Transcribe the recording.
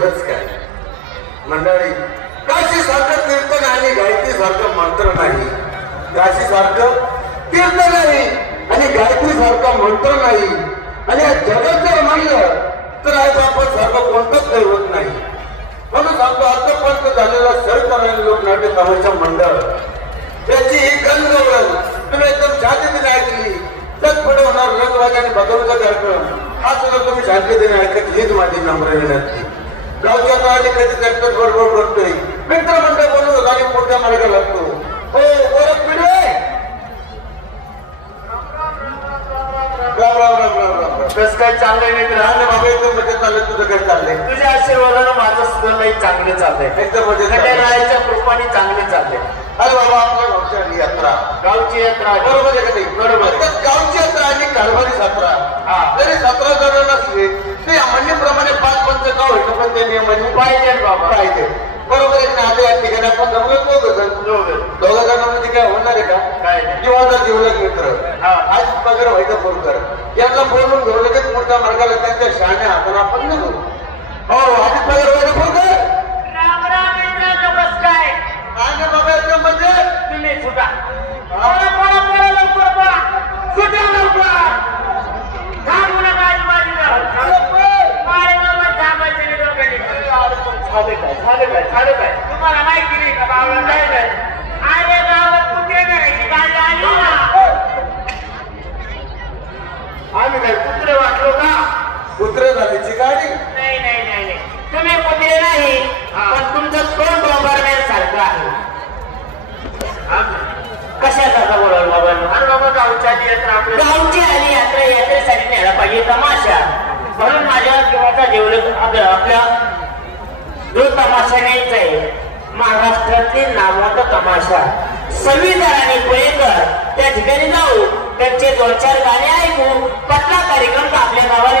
केलंच काय मंडळी? काशी सारखं कीर्तन आणि गायत्री सारखं मंत्र नाही, काशी सारखं कीर्तन नाही आणि गायत्री सारखा मंत्र नाही. आणि जगात जर म्हणलं तर आज आपण सारखं कोणतंच दैवत नाही. म्हणून सांगतो आतापर्यंत झालेला सर्वसामान्य लोकनाट्य तमाशा मंडळ त्याची ही गणगौरव तुम्ही एकदम शांततेने ऐकली. त्यात पुढे होणार रंगवाज आणि बदलचा कार्यक्रम हा सुद्धा तुम्ही शांततेने ऐकत हीच माझी नम्र विनंती. गावच्या काळाने कधी ट्रॅक्टर बडबड करतोय, मित्रमंडळ बोलून आणि पुढच्या मार्गा लागतो. हो गोरख पिढे राम राम राम राम राम. कसं काय चाललंय मित्र? बाबा एकदम मजेत चाललंय. तुझं काय चाललंय? तुझ्या आशीर्वादानं माझं सुद्धा नाही चांगलं चाललंय. एकदम मजेत रायाच्या कृपाने चांगले चाललंय. अरे बाबा आपल्या गावची यात्रा, गावची यात्रा बरोबर आहे का नाही? बरोबर. गावची यात्रा आणि कारभारी यात्रा जरी 17 जण नसले ते म्हणण्याप्रमाणे 5 पंच गाव होतं, पण ते नियमाने पाहिजे बाबा पाहिजे. बरोबर आहे ना? आता या ठिकाणी आपण जमलो दोघं जणांमध्ये काय होणार आहे का? काय नाही. किंवा जर जीवलग मित्र आज पगार व्हायचं बोलकर यांना बोलून घेऊ लगेच मोठ्या मार्गाला त्यांच्या शहाण्या हाताला आपण निघू. हो आधी पगार व्हायचं बोलकर. राम राम मित्र नमस्कार. आणि बाबा एकदम म्हणजे तुम्ही सुटा लवकर सुटा लवकर थांबू नका झालं काय तुम्हाला माहिती नाही का गावाला काय नाही? अरे गावात कुत्रे नाही गाडी आली ना. आम्ही काय कुत्रे वाटलो का? कुत्रे झालीची गाडी नाही नाही नाही नाही तुम्ही कुत्रे नाही पण तुमचं तोंड डोंबरमेर सारखं आहे. कशाचा बोलावं बाबा? अरे बाबा गावची यात्रा गावची आली यात्रा यात्रेसाठी न्यायला पाहिजे तमाशा. म्हणून माझ्या जीवाचा जेवढं आपल्या जो तमाशा न्यायचा आहे महाराष्ट्रातील नावाचा तमाशा संविधान आणि पुणेकर त्या ठिकाणी जाऊ त्यांचे 2-4 गाणे ऐकू पटला कार्यक्रम आपल्या गावाला